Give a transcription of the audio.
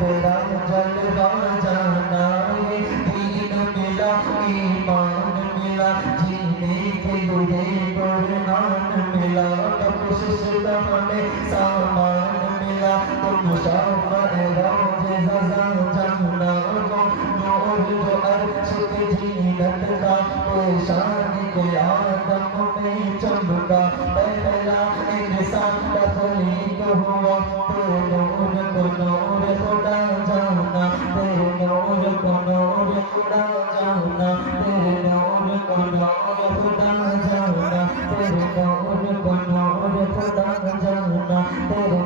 तेरा जलवा जाना ये दीन मिला ईमान तुझे कुरान मिला कशिश तमने सामान मिला तुम शाफ़े रोज़े ज़ज़ा जन्ना को नूर जो अर्श की जीनत का पेशान के आदम में चमका पहला इंसान का खलीक हुआ तेरे नूर को नूर खुदा जाना तेरे नूर को नूर खुदा जाना तेरे नूर को नूर खुदा जाना तेरे नूर को नूर खुदा जाना तेरे